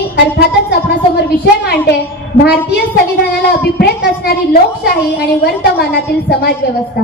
मी अर्थातच आपणासमोर विषय मांडते, भारतीय संविधानाला अभिप्रेत असणारी लोकशाही आणि वर्तमानातील समाज व्यवस्था।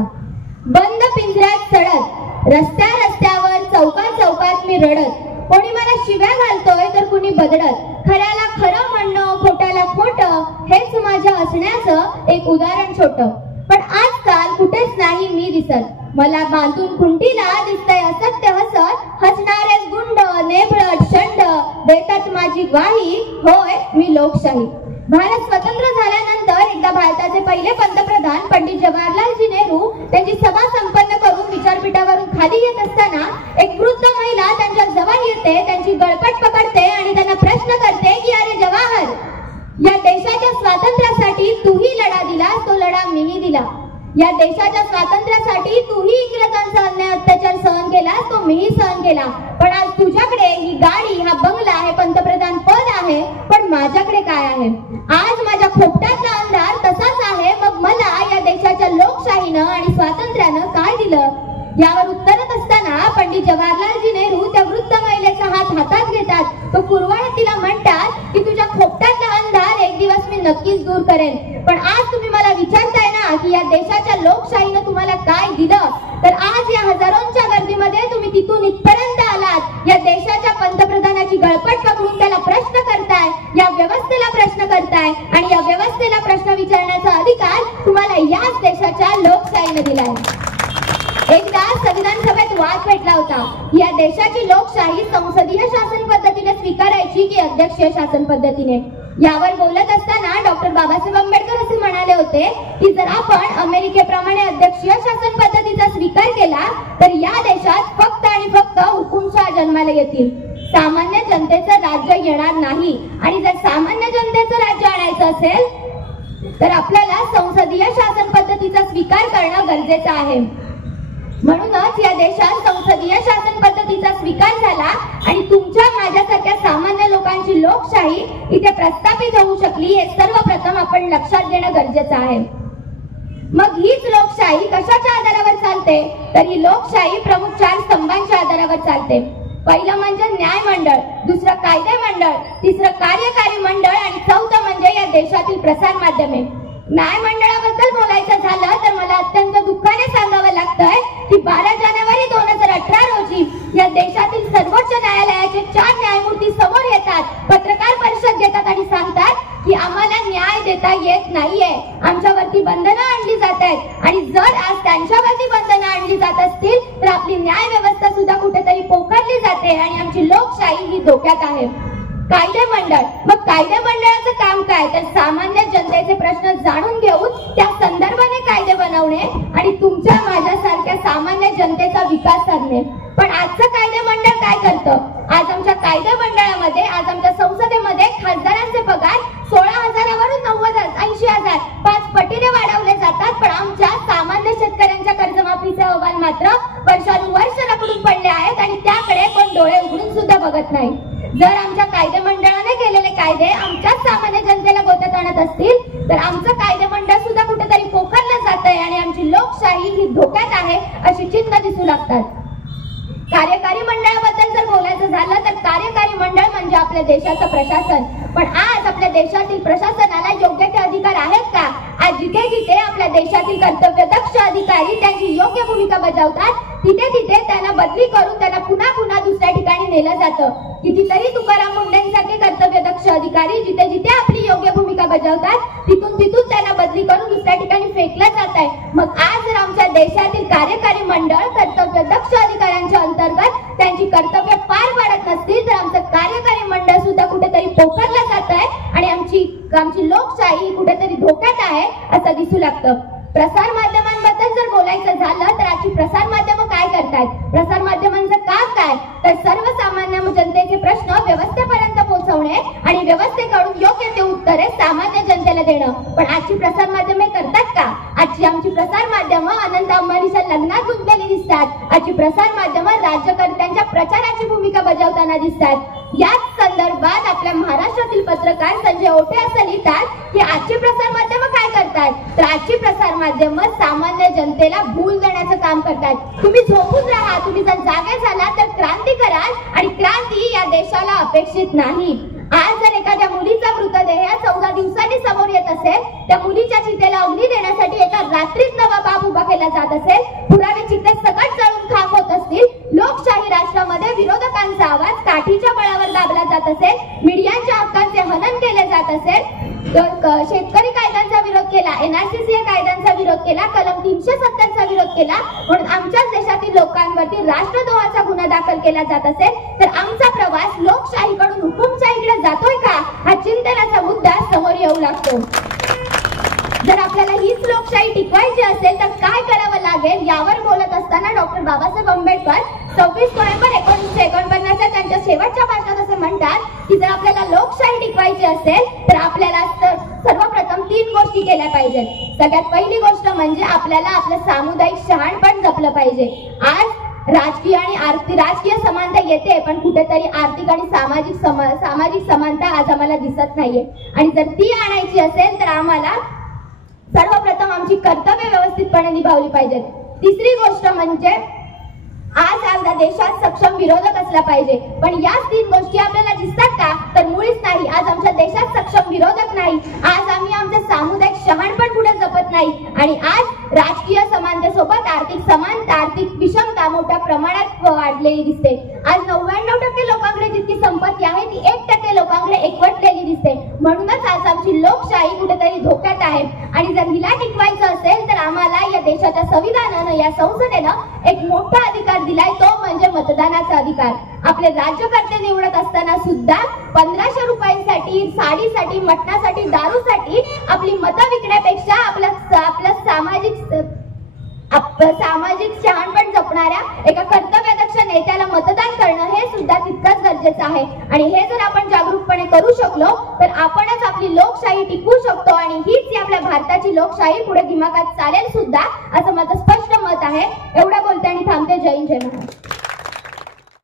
बंद पिंजऱ्यात सडत, रस्त्या रस्त्यावर चौकात चौकात मी रडत, कोणी मला शिव्या घालतोय तर कुणी बदडत, खऱ्याला खरं म्हणणं खोट्याला खोटं हेच माझ्या असण्याचं एक उदाहरण छोटं। पण आजकाल कुठेच नाही मी दिसत, मला बांधून खुंटीला दिसतंय असत्य हसत, हसणारे गुंड नेबळट शंड देतात माझी ग्वाही, होय मी लोकशाही। भारत स्वतंत्र झाल्यानंतर एकदा भारताचे पहिले पंतप्रधान पंडित जवाहरलालजी नेहरू त्यांची सभा संपन्न करून विचारपीठावरून खाली येत असताना एक वृद्ध महिला त्यांच्या जवळ येते, त्यांची गळपट पकडते आणि त्यांना प्रश्न करते की अरे जवाहर, या देशाच्या स्वातंत्र्यासाठी तूही लढा दिला, तो लढा मीही दिला। या देशाच्या स्वातंत्र्यासाठी तूही इंग्रजांचा अन्याय अत्याचार सहन केला, तो मीही सहन केला। पण आज तुझ्याकडे ही गाडी, हा बंगला, हे पंतप्रधान पद आहे, पण माझ्याकडे काय आहे? आज माझ्या खोपटातला अंधार तसाच आहे, मग मला या देशाच्या लोकशाहीनं आणि स्वातंत्र्यानं काय दिलं? यावर उत्तरत असताना पंडित जवाहरलालजी नेहरू त्या वृद्ध महिलेचा हात हातात घेतात, तो कुरवाळत तिला म्हणतात की तुझ्या खोपटातला अंधार एक दिवस मी नक्कीच दूर करेन। पण आज तुम्ही मला विचारताय ना की या देशाच्या लोकशाहीनं तुम्हाला काय दिलं, तर आज या हजारोंच्या गर्दीमध्ये तुम्ही तिथून इथपर्यंत आलात, या देशाच्या पंतप्रधानाची गळपट पकडून त्याला प्रश्न करताय, या व्यवस्थेला प्रश्न करताय, आणि या व्यवस्थेला प्रश्न विचारण्याचा अधिकार तुम्हाला याच देशाच्या लोकशाहीने दिलाय। एकदा संविधान सभेत वाद पेटला होता, या देशाची लोकशाही संसदीय शासन पद्धतीने स्वीकारायची की अध्यक्षीय शासन पद्धतीने। यावर बोलत असताना डॉक्टर बाबासाहेब आंबेडकर असे म्हणाले होते की जर आपण अमेरिकेप्रमाणे अध्यक्षीय शासन पद्धतीचा स्वीकार केला तर या देशात फक्त आणि फक्त हुकुमशाह जन्माला येतील, सामान्य जनतेचं राज्य येणार नाही। आणि जर सामान्य जनतेचं राज्य आणायचं असेल तर आपल्याला संसदीय शासन पद्धतीचा स्वीकार करणं गरजेचं आहे। म्हणूनच या देशात संसदीय शासन पद्धतीचा स्वीकार झाला आणि तुमच्या माझ्यासारख्या सामान्य लोकांची लोकशाही इथे प्रस्थापित होऊ शकली, हे सर्वप्रथम आपण लक्षात घेणं गरजेचं आहे। मग हीच लोकशाही कशाच्या आधारावर चालते? तर ही लोकशाही प्रमुख 4 स्तंभांच्या आधारावर चालते। पहिलं म्हणजे न्याय मंडळ, दुसरं कायदे मंडळ, तिसरं कार्यकारी मंडळ आणि चौथं म्हणजे या देशातील प्रसार माध्यमे। न्याय मंडळाबद्दल बोलायचं झालं तर मला अत्यंत दुःखाने सांगावं लागतंय की 12 जानेवारी 2018 रोजी या देशातील सर्वोच्च न्यायालयाचे 4 न्यायमूर्ती समोर येतात, पत्रकार परिषद घेतात आणि सांगतात की आम्हाला न्याय देता येत नाहीये, आमच्यावरती बंधनं आणली जात आहेत, आणि जर आज त्यांच्यावरती बंधनं आणली जात असतील तर आपली न्याय व्यवस्था सुद्धा कुठेतरी पोखरली जाते आणि आमची लोकशाही ही धोक्यात आहे। कायदे मंडळ, मग कायदे मंडळाचं काम काय? तर सामान्य जनतेचे प्रश्न जाणून घेऊन त्या संदर्भाने कायदे बनवणे आणि तुमच्या माझ्यासारख्या सामान्य जनतेचा विकास साधणे। पण आजचं कायदे मंडळ काय करतं? आज आमच्या कायदे मंडळामध्ये, आज आमच्या संसदेमध्ये खासदारांचे पगार 16,000वरून 90,000-80,000 5 पटीने वाढवले जातात, पण आमच्या सामान्य शेतकऱ्यांच्या कर्जमाफीचे अहवाल मात्र वर्षानुवर्ष रखडून पडले आहेत आणि त्याकडे कोण डोळे उघडून सुद्धा बघत नाही। जर आमच्या कायदे मंडळाने केलेले कायदे आमच्याच सामान्य जनतेला गोत्यात आणत असतील तर आमचं कायदे मंडळ सुद्धा कुठेतरी पोखरलं जात आहे आणि आमची लोकशाही ही धोक्यात आहे अशी चिन्ह दिसू लागतात। कार्यकारी मंडळाबद्दल जर बोलायचं झालं तर कार्यकारी मंडळ म्हणजे आपल्या देशाचं प्रशासन। पण आज आपल्या देशातील प्रशासनाला योग्य ते अधिकार आहेत का? आज जिथे जिथे आपल्या देशातील कर्तव्यदक्ष अधिकारी त्यांची योग्य भूमिका बजावतात तिथे तिथे त्यांना बदली करून त्यांना पुन्हा पुन्हा दुसऱ्या ठिकाणी नेलं जातं। कितीतरी तुकाराम मुंडेंसारखे कर्तव्यदक्ष अधिकारी जिथे जिथे आपली योग्य भूमिका बजावतात तिथून तिथून त्यांना बदली करून दुसऱ्या ठिकाणी फेकलं जात आहे। मग आज जर आमच्या देशातील कार्यकारी मंडळ कर्तव्यदक्ष अधिकाऱ्यांच्या अंतर्गत त्यांची कर्तव्य पार पाडत नसतील तर आमचं कार्यकारी मंडळ सुद्धा कुठेतरी पोखरलं जात आहे आणि आमची लोकशाही कुठेतरी धोक्यात आहे असं दिसू लागतं। प्रसार माध्यमांबद्दल जर बोलायचं झालं तर आजची प्रसार माध्यमं काय करतात? प्रसार माध्यमांचं काम काय? तर सर्वसामान्य जनतेचे प्रश्न व्यवस्थेपर्यंत पोहोचवणे आणि व्यवस्थेकडून योग्य ते उत्तरे सामान्य जनतेला देणं। पण आजची प्रसार माध्यमे करतात का? आमची प्रसार माध्यमं अनंत अंबानीच्या लग्नात गुंतलेली दिसतात। आजची प्रसार माध्यमं राज्यकर्त्यांच्या प्रचाराची भूमिका बजावताना दिसतात। याच संदर्भात आपल्या महाराष्ट्रातील पत्रकार संजय ओटे असं लिहितात की आजची प्रसार माध्यमं काय करतात? तर आजची प्रसार माध्यमं सामान्य जनतेला भूल देण्याचं काम करतात। तुम्ही झोपून राहा, तुम्ही जर जागे झाला तर क्रांती कराल आणि क्रांती या देशाला अपेक्षित नाही। आज जर एखाद्या मुलीचा मृतदेह 14 दिवसांनी समोर येत असेल, त्या मुलीच्या चितेला अग्नी देण्यासाठी एका रात्रीत नवा बाब उभा केला जात असेल, पुरावे चिते सकट जळून खाक होत असतील, लोकशाही राष्ट्रामध्ये विरोधकांचा आवाज काठीच्या बळावर दाबला जात असेल, मीडियाच्या हक्कांचे हनन केले जात असेल, शेतकरी कायद्यांचा विरोध केला, NRCC कायद्यांचा विरोध केला, कलम 370 चा विरोध केला, म्हणून आमच्याच देशातील लोकांवरती राष्ट्रद्रोहाचा गुन्हा दाखल केला जात असेल, तर आमचा प्रवास लोकशाहीकडून हुकुमशाहीकडे जातोय का, हा चिंतनाचा मुद्दा समोर येऊ लागतो. जर आपल्याला हीच लोकशाही टिकवायची असेल तर काय करावं लागेल यावर बोलत असताना डॉक्टर बाबासाहेब आंबेडकर 26 नोव्हेंबर 1949 त्यांच्या शेवटच्या भाषणात असे म्हणतात की जर आपल्याला लोकशाही टिकवायची असेल तर आपल्याला सर्वप्रथम 3 गोष्टी केल्या पाहिजेत. सगळ्यात पहिली गोष्ट म्हणजे आपल्याला आपलं सामुदायिक शहाणपण जपलं पाहिजे. आज राजकीय समानता येते, पण कुठेतरी आर्थिक आणि सामाजिक समानता आज आम्हाला दिसत नाहीये, आणि जर ती आणायची असेल तर आम्हाला सर्वप्रथम आमची कर्तव्य व्यवस्थितपणे निभावली पाहिजेत. तिसरी गोष्ट म्हणजे आज आपल्या देशात सक्षम विरोधक असला पाहिजे, पण याच 3 गोष्टी आपल्याला दिसतात का, तर मुळीच नाही. आज आमच्या देशात सक्षम विरोधक नाही, आज आम्ही आमचे सामुदायिक शहाणपण कुठे जपत नाही, आणि आज राजकीय समानतेसोबत आर्थिक समानता, आर्थिक विषमता मोठ्या प्रमाणात वाढलेली दिसते. आज 99% लोकांकडे जितकी संपत्ती आहे ती 1% लोकांकडे एकवटलेली दिसते. म्हणूनच आज आमची लोकशाही कुठेतरी धोक्यात आहे, आणि जर हिला टिकवायचं असेल तर आम्हाला या देशाच्या संविधानानं, या संसदेनं एक मोठा अधिकार दिलाय, तो म्हणजे मतदानाचा अधिकार. आपले राज्यकर्ते निवडत असताना सुद्धा 1500 रुपयांसाठी, साडीसाठी, मटणासाठी, दारूसाठी आपली मतं विकण्यापेक्षा आपलं सामाजिक शहाणपण जपणाऱ्या एका कर्तव्यदक्ष नेत्याला मतदान करणं हे सुद्धा तितकंच गरजेचं आहे. आणि हे जर आपण जागरूकपणे करू शकलो तर आपणच आपली लोकशाही टिकवू शकतो, आणि हीच आपल्या भारताची लोकशाही पुढे दिमागात चालेल सुद्धा, असं माझं स्पष्ट मत आहे. एवढं बोलते आणि थांबते. जय हिंद, जय महाराष्ट्र.